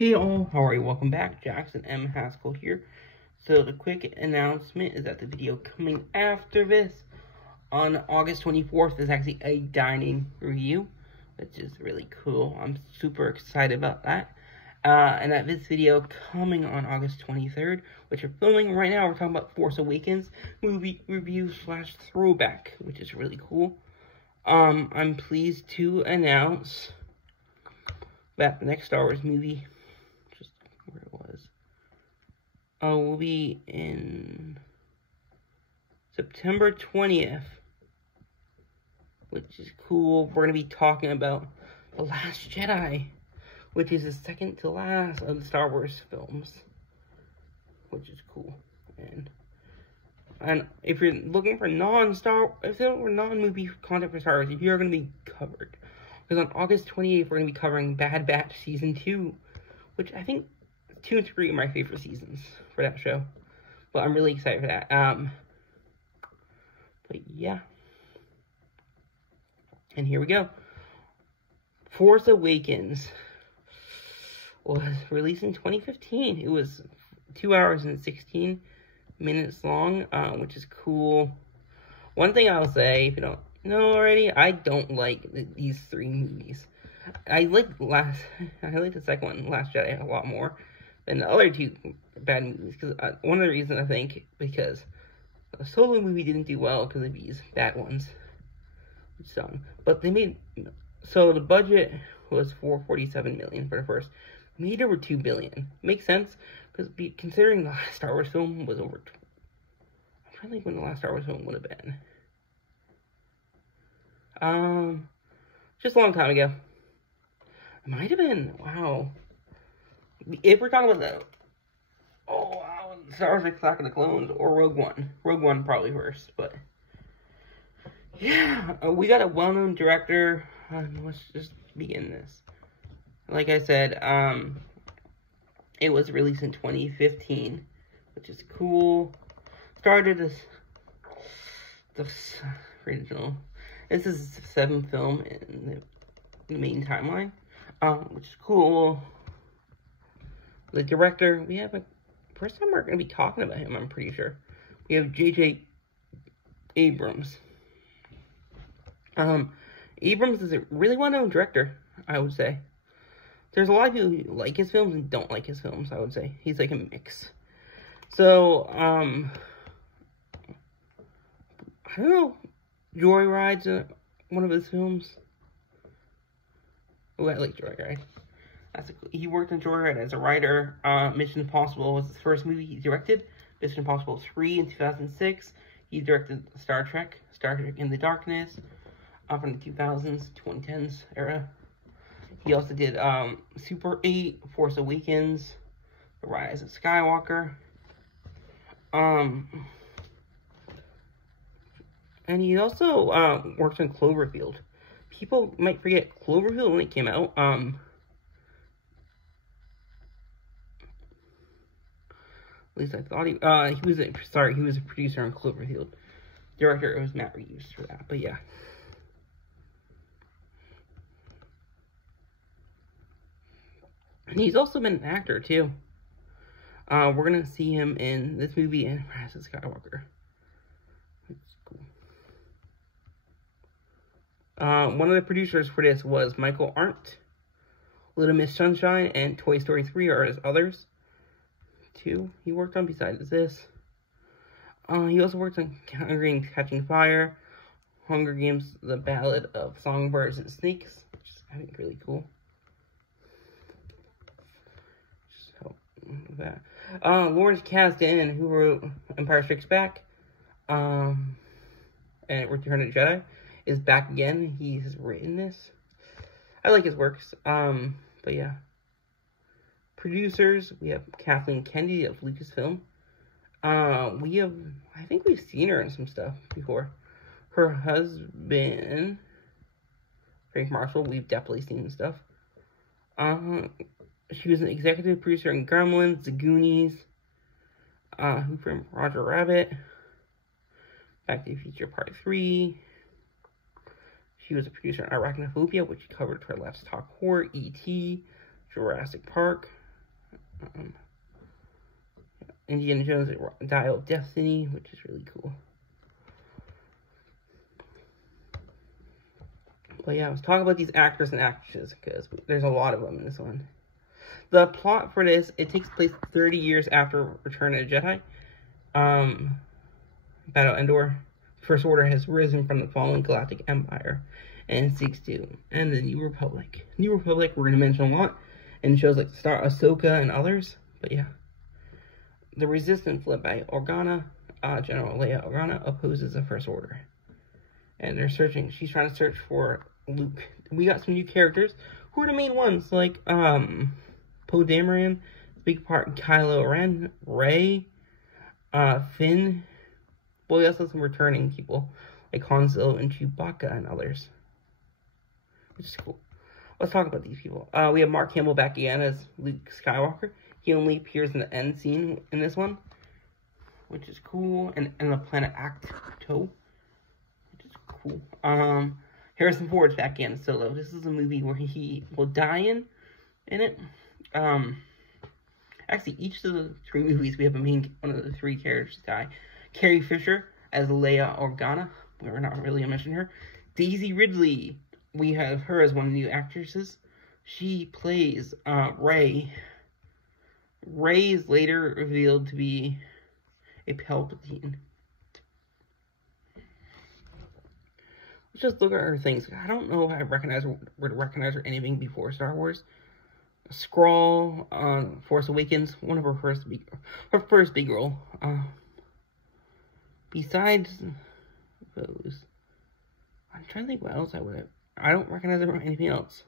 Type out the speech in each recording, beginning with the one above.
Hey all, how are you? Welcome back. Jackson M. Haskell here. So the quick announcement is that the video coming after this on August 24th is actually a dining review, which is really cool. I'm super excited about that. And that this video coming on August 23rd, which we're filming right now, we're talking about Force Awakens movie review / throwback, which is really cool. I'm pleased to announce that the next Star Wars movie, where it was, will be in September 20th, which is cool. We're going to be talking about The Last Jedi, which is the second to last of the Star Wars films, which is cool. And if you're looking for non-movie content for Star Wars, you're going to be covered. Because on August 28th, we're going to be covering Bad Batch Season 2, which I think 2 and 3 are my favorite seasons for that show. But I'm really excited for that. But yeah. And here we go. Force Awakens was released in 2015. It was 2 hours and 16 minutes long, which is cool. One thing I'll say, if you don't know already, I don't like these 3 movies. I like the second one, Last Jedi, a lot more than the other 2 bad movies. Because one of the reasons, I think, because the Solo movie didn't do well because of these bad ones. But they made, so the budget was $447 million for the first. Made over $2 billion. Makes sense, because considering the last Star Wars film was over, I'm trying to think when the last Star Wars film would have been. Just a long time ago. It might have been, wow. If we're talking about the, Star Wars Attack of the Clones or Rogue One. Rogue One probably first, but yeah, we got a well-known director. Let's just begin this. Like I said, it was released in 2015, which is cool. Started as the original. This is the 7th film in the main timeline, which is cool. The director, we have first time we're going to be talking about him, I'm pretty sure. We have J.J. Abrams. Abrams is a really well-known director, I would say. There's a lot of people who like his films and don't like his films, I would say. He's like a mix. So, I don't know. Joyride's one of his films. Oh, I like Joyride. He worked on Joyride as a writer. Mission Impossible was his first movie he directed. Mission Impossible 3 in 2006. He directed Star Trek in the Darkness, from the 2000s, 2010s era. He also did Super 8, Force Awakens, The Rise of Skywalker. And he also worked on Cloverfield. People might forget Cloverfield when it came out. At least I thought he was a producer on Cloverfield. Director, it was Matt Reeves for that, but yeah. And he's also been an actor, too. We're going to see him in this movie and Rise of Skywalker. It's cool. One of the producers for this was Michael Arndt. Little Miss Sunshine and Toy Story 3 are his others, too. He worked on besides this. He also worked on Hunger Games Catching Fire, Hunger Games The Ballad of Songbirds and Snakes, which is, I think, really cool. That. Lawrence Kasdan, who wrote Empire Strikes Back, and Return of the Jedi, is back again. He has written this. I like his works. But yeah. Producers, we have Kathleen Kennedy of Lucasfilm. I think we've seen her in some stuff before. Her husband, Frank Marshall, we've definitely seen stuff. She was an executive producer in Gremlins, The Goonies, Who Framed Roger Rabbit, Back to the Future Part 3. She was a producer on Arachnophobia, which covered for Let's Talk Horror, E.T., Jurassic Park, Um, Indiana Jones Dial of Destiny, which is really cool. But yeah, let's talk about these actors and actresses, because there's a lot of them in this one. The plot for this, it takes place 30 years after Return of the Jedi. Battle Endor. First Order has risen from the fallen Galactic Empire and seeks to end the New Republic. New Republic, we're going to mention a lot, and shows like Star Ahsoka and others. But yeah. The Resistance, led by Organa, General Leia Organa, opposes the First Order. And they're searching, she's trying to search for Luke. We got some new characters. Who are the main ones? Like, Poe Dameron, big part, Kylo Ren, Rey, Finn. Well, we also have some returning people, like Han Solo and Chewbacca and others. Which is cool. Let's talk about these people. We have Mark Hamill back again as Luke Skywalker. He only appears in the end scene in this one, which is cool. And the planet Acto, which is cool. Harrison Ford's back again as Solo. This is a movie where he will die in it. Actually, each of the 3 movies, we have one of the 3 characters die. Carrie Fisher as Leia Organa. We're not really going to mention her. Daisy Ridley. We have her as one of the new actresses. She plays Rey. Rey is later revealed to be a Palpatine. Let's just look at her things. I don't know if I would recognize her anything before Star Wars. Skrull, Force Awakens, one of her first big role. Besides those, I'm trying to think what else I don't recognize her from anything else.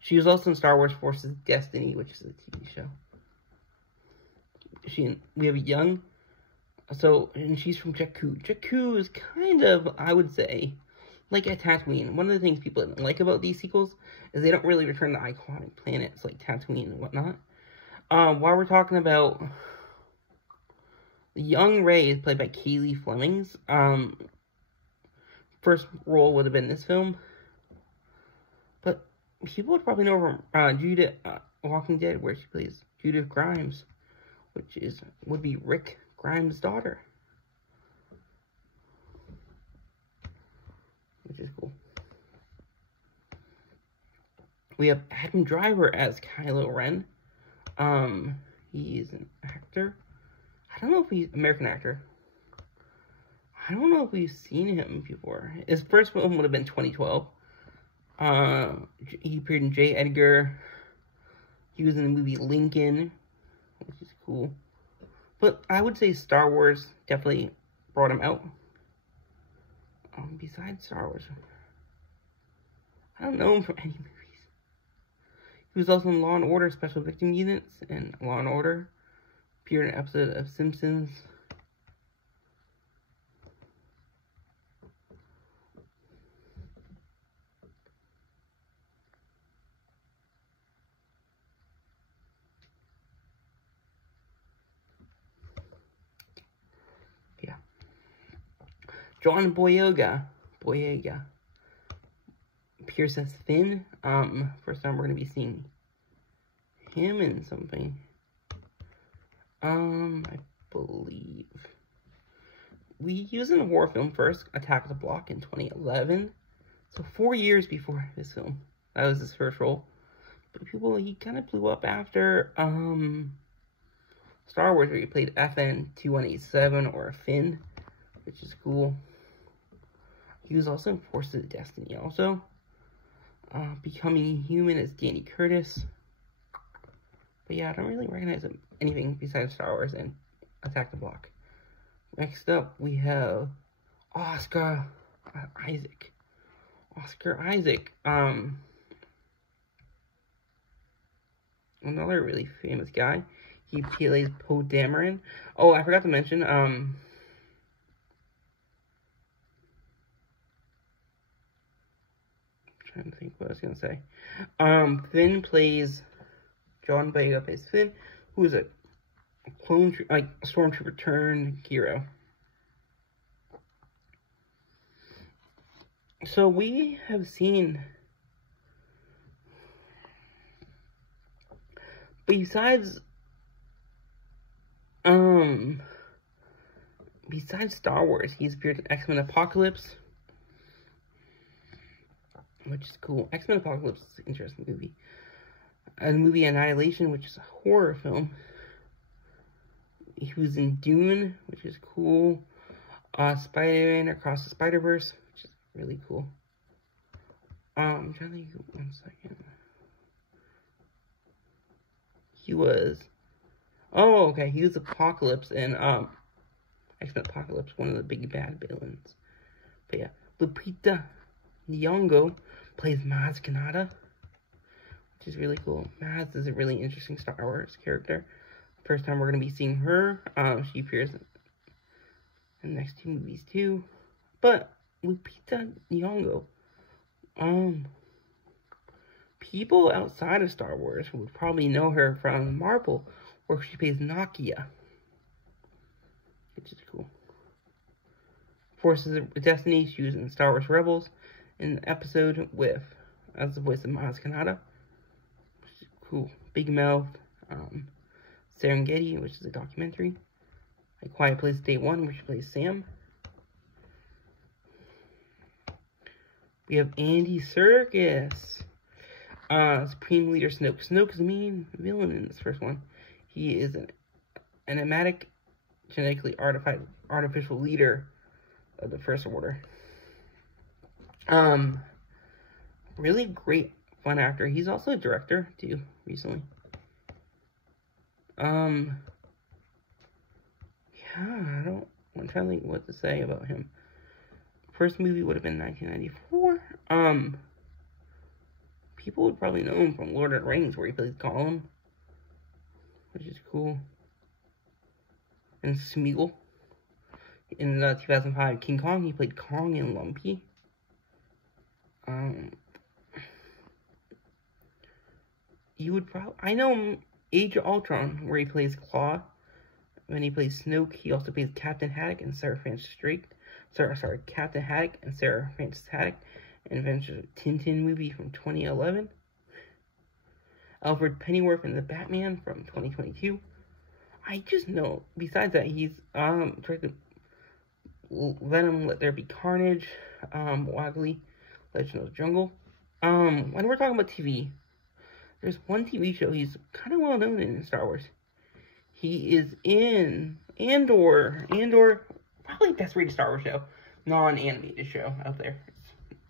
She was also in Star Wars Forces Destiny, which is a TV show. We have a young, and she's from Jakku. Jakku is kind of, I would say, like a Tatooine. One of the things people didn't like about these sequels is they don't really return to iconic planets like Tatooine and whatnot. While we're talking about the young Rey, is played by Kaylee Flemings. First role would have been this film, but people would probably know her from Judith, Walking Dead, where she plays Judith Grimes, which would be Rick Grimes' daughter, which is cool. We have Adam Driver as Kylo Ren. He's an actor. I don't know if he's American actor. I don't know if we've seen him before. His first film would have been 2012. He appeared in J. Edgar. He was in the movie Lincoln, which is cool. But I would say Star Wars definitely brought him out. Besides Star Wars, I don't know him from any movies. He was also in Law & Order Special Victim Units and Law & Order. Appeared in an episode of Simpsons. Yeah. John Boyega appears as Finn. First time we're going to be seeing him in something. I believe he was in a horror film first, Attack the Block, in 2011. So 4 years before this film. That was his first role. But he kind of blew up after, Star Wars, where he played FN-2187 or Finn, which is cool. He was also in Forces of Destiny also. Becoming Human as Danny Curtis. But yeah, I don't really recognize anything besides Star Wars and Attack the Block. Next up, we have Oscar Isaac. Another really famous guy. He plays Poe Dameron. Oh, I forgot to mention, trying to think what I was gonna say. Finn plays, John Boyega plays Finn, who is a stormtrooper turned hero. So we have seen besides Star Wars, he's appeared in X-Men Apocalypse, which is cool. X-Men Apocalypse is an interesting movie. And the movie Annihilation, which is a horror film. He was in Dune, which is cool. Spider-Man Across the Spider-Verse, which is really cool. I'm trying to think, 1 second. He was, he was Apocalypse in X-Men Apocalypse, one of the big bad villains. But yeah, Lupita Nyong'o plays Maz Kanata, which is really cool. Maz is a really interesting Star Wars character. First time we're going to be seeing her. She appears in the next 2 movies too. But Lupita Nyong'o, people outside of Star Wars would probably know her from Marvel, where she plays Nakia, which is cool. Forces of Destiny, she was in Star Wars Rebels, in the episode as the voice of Maz Kanata, which is cool. Big Mouth, Serengeti, which is a documentary. A Quiet Place Day 1, where she plays Sam. We have Andy Serkis, Supreme Leader Snoke. Snoke is the main villain in this first one. He is an enigmatic, genetically artificial leader of the First Order. Really great, fun actor. He's also a director, too, recently. Yeah, I'm trying to think what to say about him. First movie would have been 1994. People would probably know him from Lord of the Rings, where he plays Gollum, which is cool. And Smeagol. In 2005 King Kong, he played Kong and Lumpy. You would probably, I know him, Age of Ultron, where he plays Claw. When he plays Snoke, he also plays Captain Haddock and Sarah Frances Drake. Captain Haddock and Sarah Frances Haddock in Adventures of Tintin movie from 2011. Alfred Pennyworth in The Batman from 2022. I just know, besides that, he's directed Venom, Let There Be Carnage, Waggly, Legend of the Jungle. When we're talking about TV, there's one TV show he's kind of well known in Star Wars. He is in Andor, probably best rated Star Wars show, non-animated show out there,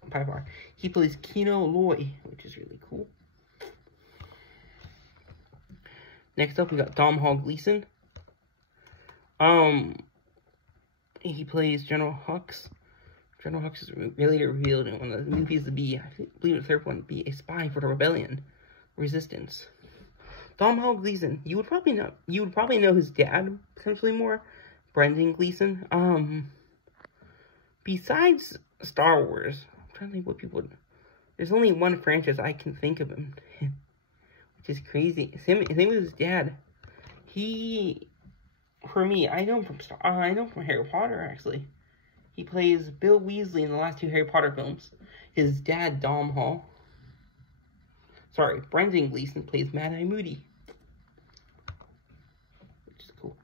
by far. He plays Kino Loy, which is really cool. Next up, we got Domhnall Gleeson. He plays General Hux. General Hux is really revealed in one of the movies to be, I believe the third one, to be a spy for the rebellion, Resistance. Domhnall Gleeson, you would probably know his dad potentially more, Brendan Gleeson. Besides Star Wars, I'm trying to think what people would. There's only one franchise I can think of him, which is crazy. Same with his dad. For me, I know him from Harry Potter, actually. He plays Bill Weasley in the last 2 Harry Potter films. His dad, Brendan Gleeson, plays Mad-Eye Moody, which is cool.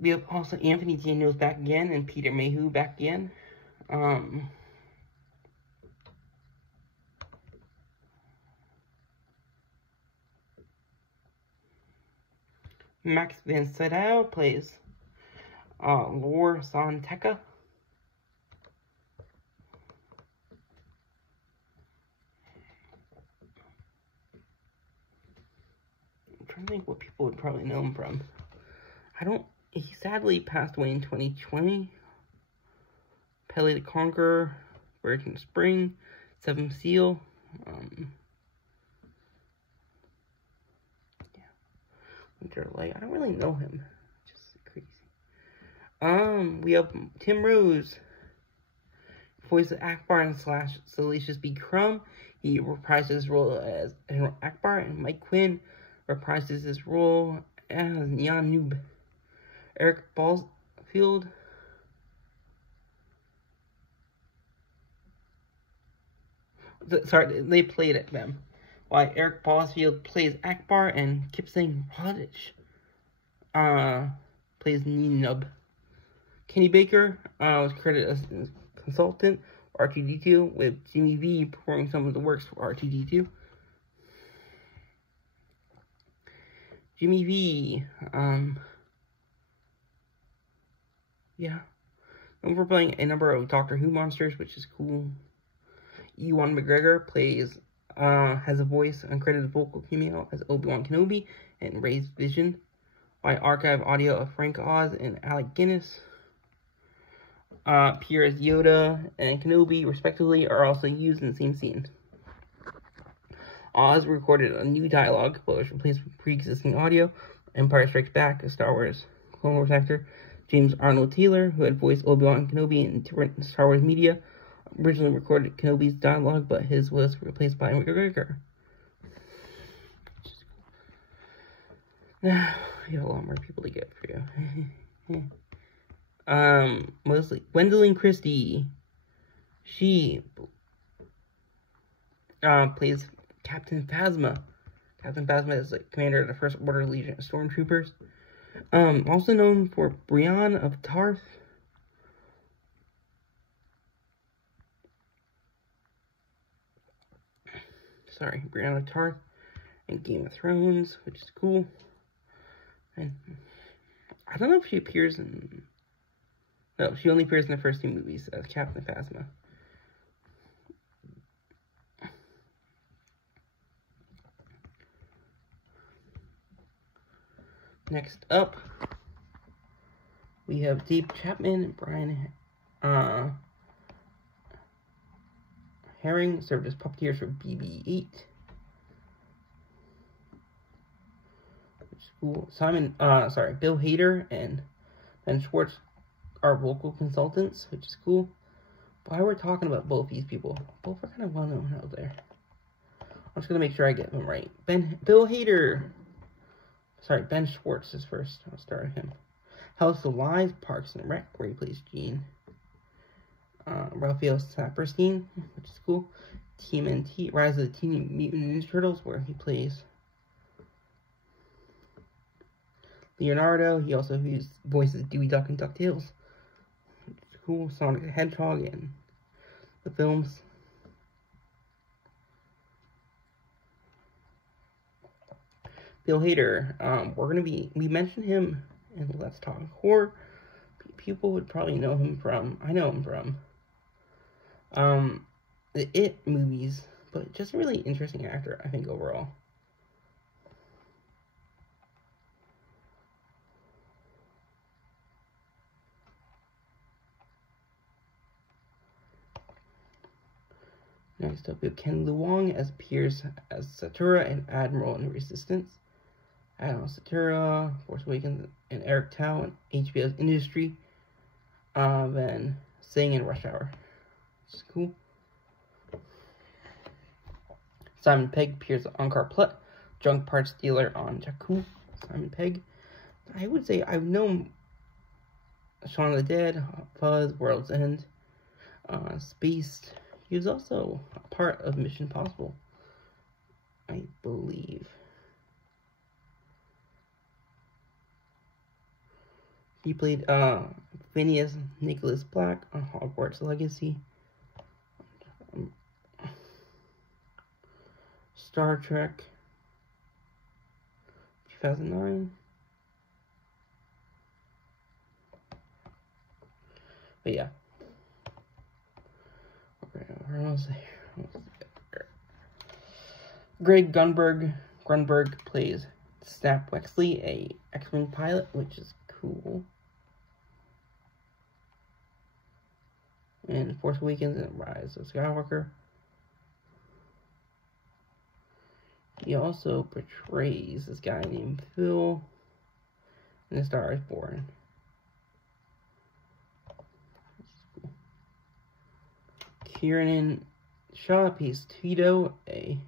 We have also Anthony Daniels back again, and Peter Mayhew back again. Max Van Sydow plays Lor San Tekka. I'm trying to think what people would probably know him from. He sadly passed away in 2020. Pele the Conqueror, Virgin Spring, Seventh Seal. Winter Light. I don't really know him. Just crazy. We have Tim Rose, voice of Akbar and / Salacious B. Crumb. He reprised his role as General Akbar, and Mike Quinn reprises his role as Nyan Noob. Eric Ballfield, they played at them. while Eric Bosfield plays Akbar, and Kip Singh Rajich plays Neenub. Kenny Baker was credited as a consultant for R2-D2, with Jimmy V performing some of the works for R2-D2. Jimmy V, yeah, known for playing a number of Doctor Who monsters, which is cool. Ewan McGregor has a voice, uncredited vocal cameo as Obi-Wan Kenobi and Rey's Vision, by archive audio of Frank Oz and Alec Guinness. Appear as Yoda and Kenobi, respectively, are also used in the same scene. Oz recorded a new dialogue, but was replaced with pre-existing audio. Empire Strikes Back, a Star Wars Clone Wars actor, James Arnold Taylor, who had voiced Obi-Wan Kenobi in different Star Wars media, originally recorded Kenobi's dialogue, but his was replaced by McGregor. Now, you have a lot more people to get for you. Mostly Gwendolyn Christie. She plays Captain Phasma. Captain Phasma is the commander of the First Order Legion of Stormtroopers. Also known for Brienne of Tarth. Brienne of Tarth and Game of Thrones, which is cool. And I don't know if she appears in... No, she only appears in the first two movies as Captain Phasma. Next up, we have Dave Chapman and Brian Herring, served as puppeteers for BB-8. Which is cool. Bill Hader and Ben Schwartz are vocal consultants, which is cool. While we're talking about both these people, both are kind of well known out there. I'm just gonna make sure I get them right. Bill Hader. Ben Schwartz is first. I'll start with him. House of Lies, Parks and Rec, where he plays Gene. Raphael Saperstein, which is cool. TMNT, Rise of the Teenage Mutant Ninja Turtles, where he plays Leonardo. He also voices Dewey Duck and DuckTales. Cool. Sonic the Hedgehog in the films. Bill Hader, we mentioned him in Let's Talk Horror. People would probably know him from, I know him from, the It movies, but just a really interesting actor, I think, overall. Next up, we have Ken Luong appears as Satura and Admiral in Resistance. Admiral Satura, Force Awakens, and Eric Tao in HBO's Industry. Then Sing in Rush Hour. It's cool. Simon Pegg appears on Encore Plutt, junk parts dealer on Jakku. Simon Pegg. I would say I've known Shaun of the Dead, Fuzz, World's End, Spaced. He was also a part of Mission Impossible, I believe. He played Phineas Nicholas Black on Hogwarts Legacy, Star Trek 2009. But yeah. Greg Grunberg plays Snap Wexley, a X-Wing pilot, which is cool. And Force Awakens and Rise of Skywalker. He also portrays this guy named Phil in A Star Is Born. Kieran Shaw plays Tito, a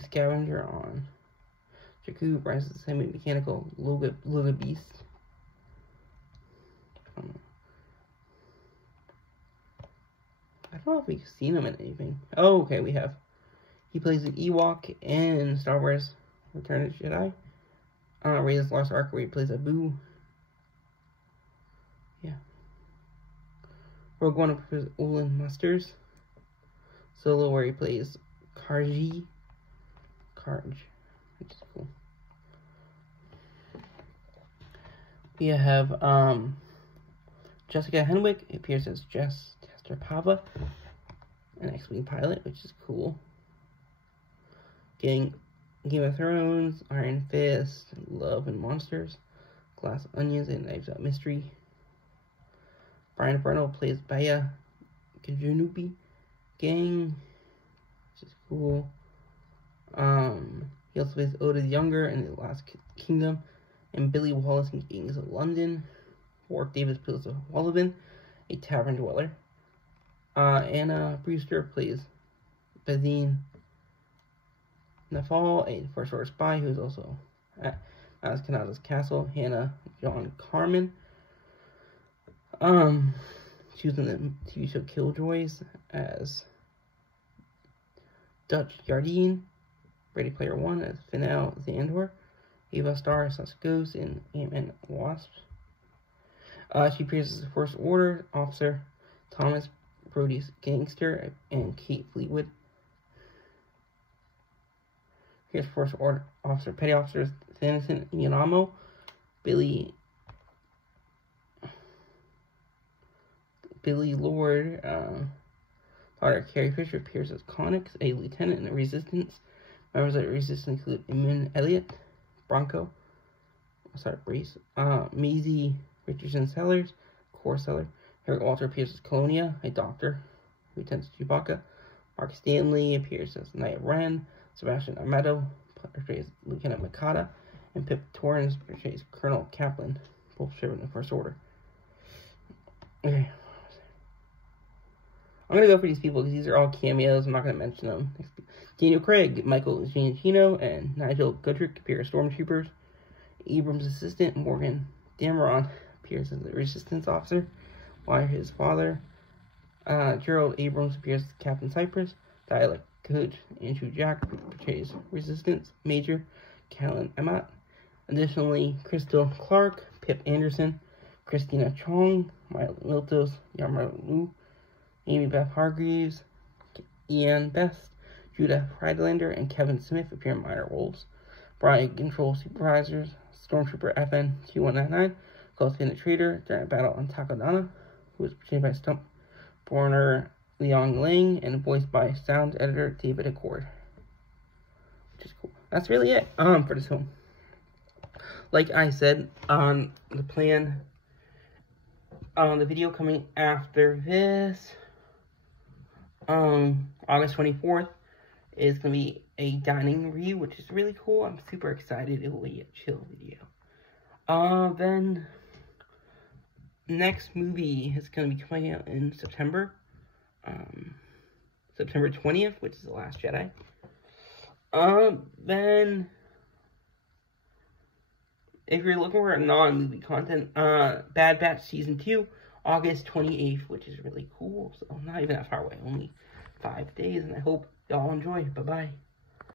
scavenger on Jakku, Rise of the Semi-Mechanical Loga Beast. I don't know if we've seen him in anything. Oh, okay, we have. He plays an Ewok in Star Wars Return of the Jedi. Raiders Lost Ark, where he plays Abu. Yeah. Rogue One, plays Olin Musters. Solo, where he plays Karj, which is cool. We have Jessica Henwick appears as Jess Tester Pava, an X-Wing pilot, which is cool. Game of Thrones, Iron Fist, Love and Monsters, Glass Onions, and Knives Out Mystery. Brian Bernal plays Baya Kajunubi Gang, which is cool. He also plays Oda the Younger in The Last Kingdom, and Billy Wallace in Gangs of London. Warwick Davis plays Wallavan, a tavern dweller. Anna Brewster plays Bazine Nafal, a First Order spy who is also at Kanata's castle. Hannah John Carmen. She was in the TV show Killjoys as Dutch Jardine. Ready Player One as Finale Xandor. Eva Starr as Ghost in Ant-Man Wasp. She appears as the First Order officer Thomas Brody's gangster and Kate Fleetwood. Here's First Order officer, petty officers Sanderson Yanamo, Billy Lord, daughter Carrie Fisher appears as Connix, a lieutenant in the Resistance. Members of the Resistance include Eamon Elliott, Brace, Maisie Richardson Sellers, Core Seller. Harry Walter appears as Colonia, a doctor who attends Chewbacca. Mark Stanley appears as Knight Ren. Sebastian Armedo portrays Lieutenant Mikata, and Pip Torrens portrays Colonel Kaplan, both serving in the First Order. Okay. I'm going to go for these people because these are all cameos. I'm not going to mention them. Daniel Craig, Michael Giacchino, and Nigel Godrich appear as Stormtroopers. Abrams' assistant, Morgan Dameron, appears as the Resistance officer, while his father, Gerald Abrams, appears as Captain Cypress. Dialect coach Andrew Jack portrays Resistance Major Callan Emmett. Additionally, Crystal Clark, Pip Anderson, Christina Chong, Milo Miltos, Yamar Lu, Amy Beth Hargreaves, Ian Best, Judah Friedlander, and Kevin Smith appear in minor roles. Brian Control Supervisors, Stormtrooper FN 2199, calls in the traitor during a battle on Takodana, who was portrayed by Stump Borner Liang Ling and voiced by sound editor David Accord. Which is cool. That's really it for this film. Like I said, on the plan, the video coming after this, August 24th, is going to be a dining review, which is really cool. I'm super excited. It will be a chill video. Then, next movie is going to be coming out in September. September 20th, which is The Last Jedi. Then, if you're looking for non-movie content, Bad Batch Season 2, August 28th, which is really cool. So, not even that far away. Only 5 days, and I hope y'all enjoy. Bye-bye.